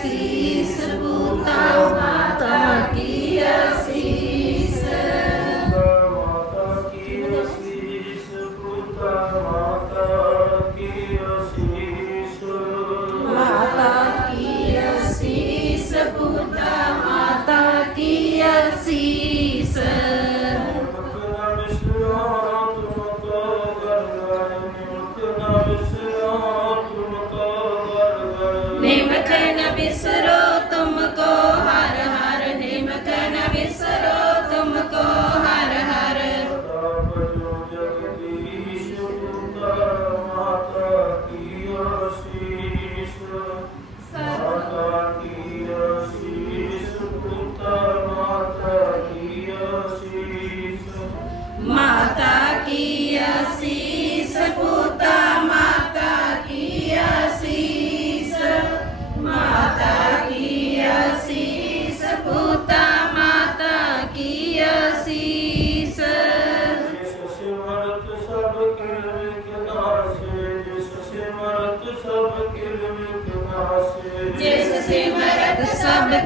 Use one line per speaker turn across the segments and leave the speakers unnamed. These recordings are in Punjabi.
ਅਸੀਸ ਪੂਤਾ ਮਾਤਾ ਕੀ ਅਸੀਸ।
ਮਾਤਾ ਕੀ ਅਸੀਸ ਪੂਤਾ ਮਾਤਾ ਕੀ ਅਸੀਸ।
ਮਾਤਾ ਕੀ ਅਸੀਸ ਪੂਤਾ ਮਾਤਾ ਕੀ ਅਸੀਸ। ਨਿਮਕ विसरो
तुमको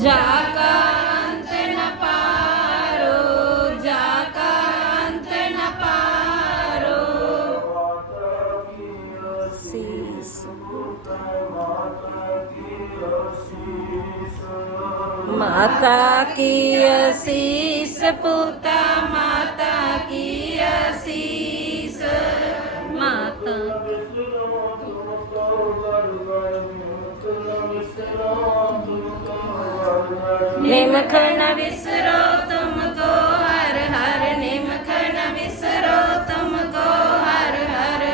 ਜਾ ਕਾ ਅੰਤ ਨ ਪਾਰੋ
ਜਾ ਕਾ ਅੰਤ ਨ ਪਾਰੋ ਸੀਸ
ਮਾਤਾ ਕੀ ਅਸੀਸ ਪੁੱਤਾ ਮਾਤਾ ਕੀ ਅਸੀਸ
ਮਾਤਾ
નિમખ ન વિસરો તુમકો હર હર
નિમખ ન વિસરો તુમકો હર હર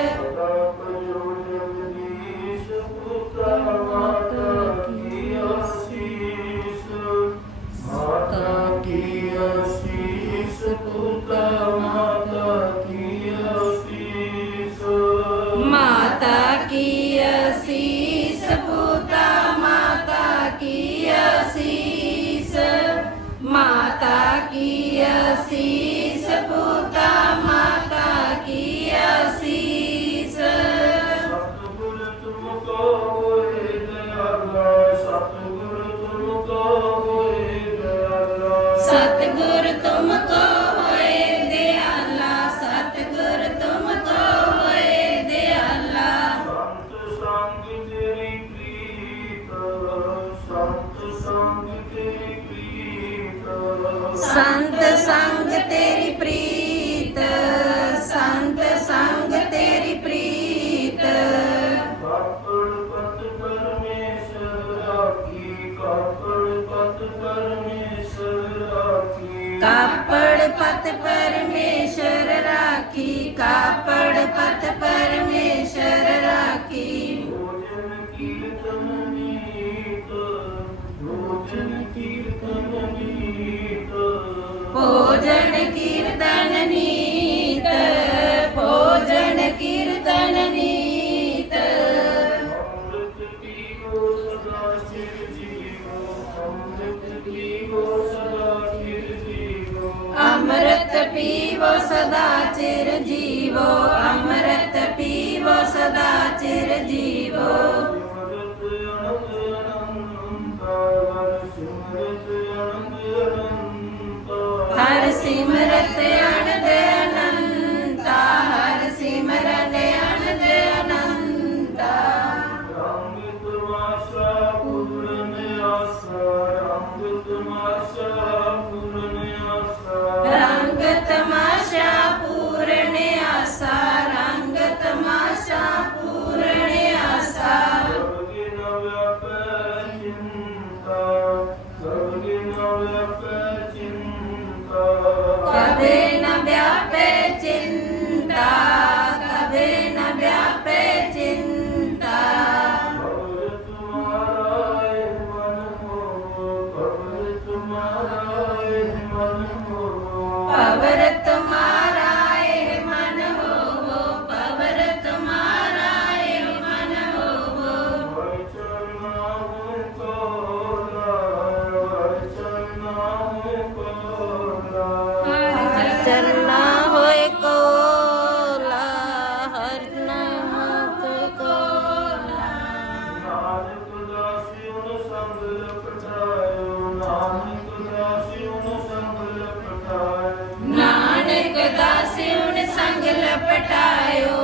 માતા કી
see. ਕੀਰਤਨ ਨੀਤ ਭੋਜਨ ਕੀਰਤਨ ਨੀਤ ਅੰਮ੍ਰਿਤ ਪੀਵੋ ਸਦਾ ਚਿਰ ਜੀਵੋ ਅੰਮ੍ਰਿਤ ਪੀਵੋ ਸਦਾ ਚਿਰ ਜੀਵੋ
ਅੰਮ੍ਰਿਤ ਪੀਵੋ ਸਦਾ ਚਿਰ ਜੀਵੋ ਅੰਮ੍ਰਿਤ ਪੀਵੋ ਸਦਾ ਚਿਰ ਜੀਵੋ பவ मुगल पटायो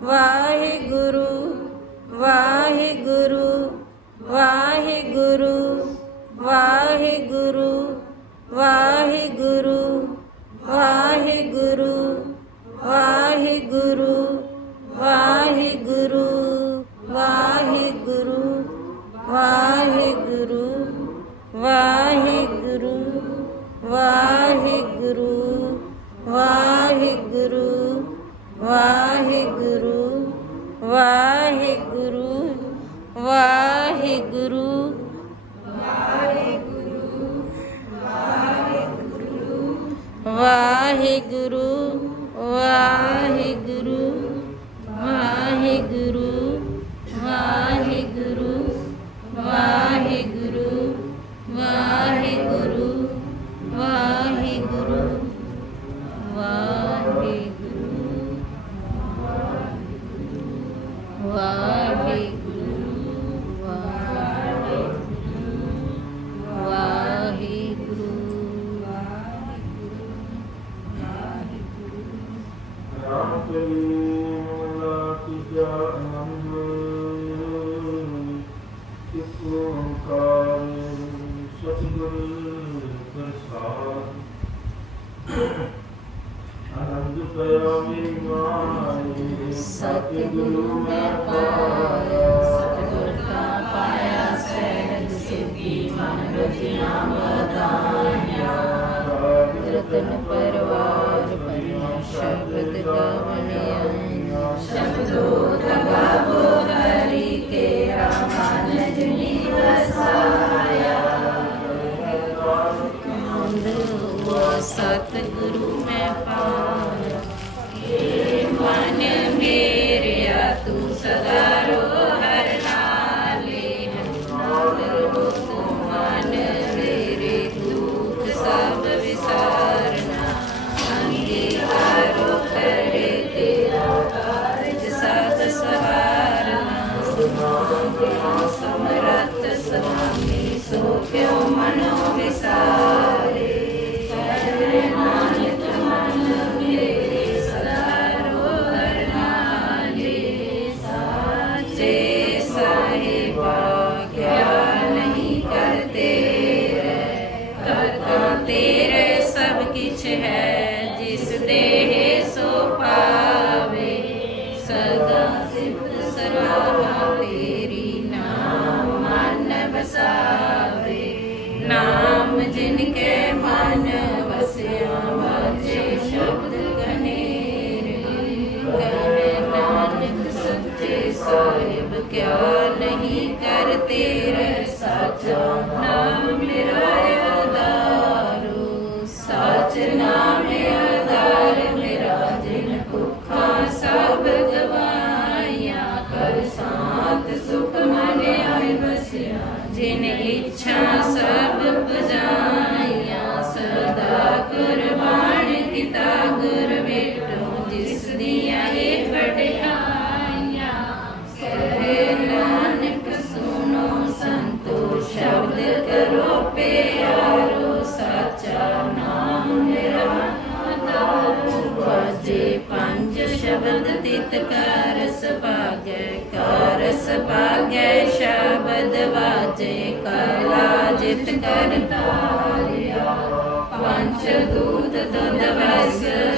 Wow. ਦਇਆਮੀ ਮਾਈ ਸਤਿਗੁਰੂ ਮੈਂ ਪਾਇਆ ਸਤਿਗੁਰ ਕਾ ਪਾਇਆ ਸਹਿਜ ਸਿੱਧੀ ਮਨ ਰਜਿਆ ਬਦਾਨਿਆ ਰਤਨ ਪਰਵਾਰ ਪਰਿਆ ਸ਼ਬਦ ਗਵਣਿਆ ਸ਼ਬਦੋ ਤਗਾ ਬੋ ਹਰੀ ਤੇਰਾ ਮਨ ਜੁਨੀ ਵਸਾਇਆ ਸਤਿਗੁਰੂ ਮੈਂ ਪਾਇਆ। ਜਿਨ ਕੇ ਮਨ ਵਸਿਆ ਵਾਜੇ ਸ਼ਬਦ ਕਨੇਰ ਕਹੇ ਨਾਨਕ ਸੱਚੇ ਸਾਹਿਬ, ਕਿਆ ਨਹੀਂ ਕਰ ਤੇਰੇ ਸਾਚਾ। ਨਾਮ ਮੇਰਾ ਆਧਾਰੂ ਸਾਚ ਨਾਮ ਆਧਾਰ ਮੇਰਾ ਜਿਨ ਭੁੱਖਾ ਸਭ ਗਵਾਇਆ, ਕਰ ਸਾਥ ਸੁਖ ਮਨ ਆਇ ਵਸਿਆ। ਜਿਨ ਇੱਛਾ ਸਭ ਪੁਜਾਇਆ ਗੁਰ ਵੇਟੋ, ਜਿਸ ਦੀਆਂ ਇਹ ਵਡਿਆਈਆਂ। ਕਹੇ ਨਾਨਕ ਸੁਨੋ ਸੰਤੋ, ਸ਼ਬਦ ਕਰੋ ਪਿਆਰੋ, ਸਾਚਾ ਨਾਮ ਮੇਰਾ ਆਧਾਰ ਵਾਜੇ ਪੰਜ ਸ਼ਬਦ ਤਿਤ ਕਰ ਭਾਗੈ ਕਰਸ ਭਾਗੈ ਸ਼ਬਦ ਵਾਜੇ, ਕਲਾ ਜਿਤ ਕਰ the vessel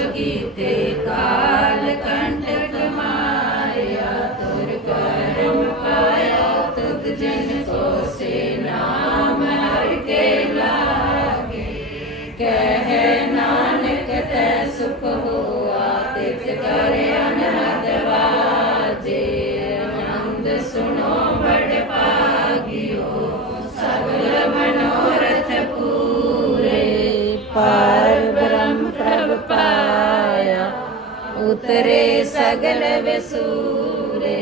ਉਤਰੇ ਸਗਲ ਵਿਸੂਰੇ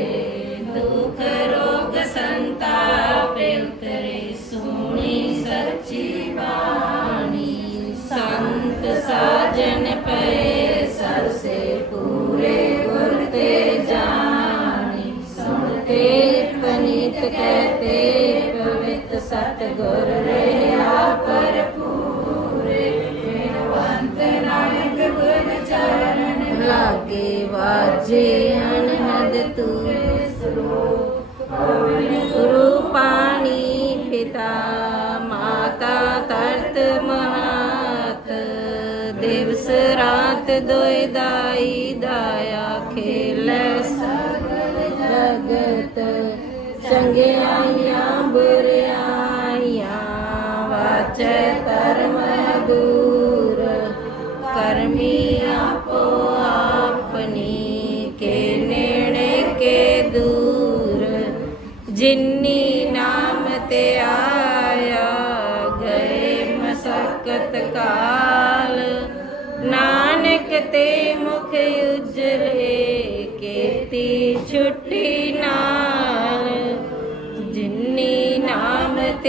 ਦੁਖ ਰੋਗ ਸੰਤਾਪ ਉਤਰੇ ਸੋਣੀ ਸੱਚੀ ਬਾਣੀ ਸੰਤ ਸਾਜਨ ਪਏ ਸਰਸੇ ਪੂਰੇ ਗੁਰ ਤੇ ਜਾਣੀ ਸੁਣਤੇ ਪਨੀਤ ਕਹਤੇ ਪਵਿੱਤ ਸਤ ਗੁਰ ਰਿਹਾ ਪਰਪੂਰੇ ਲਾਗੇ ਵਾਜੇ ਅਨਹਦ ਤੂੰ। ਗੁਰੂ ਪਾਣੀ ਪਿਤਾ, ਮਾਤਾ ਤਰਤ ਮਹਾਤ। ਦਿਵਸ ਰਾਤ ਦੋਇ ਦਾਈ ਦਾਇਆ ਖੇਲੇ। ਸਗਲ ਜਗਤ ਚੰਗਿਆਈਆਂ ਬੁਰਿਆਈਆਂ ਵਾਚੈ ਧਰਮ ਦੂਰ।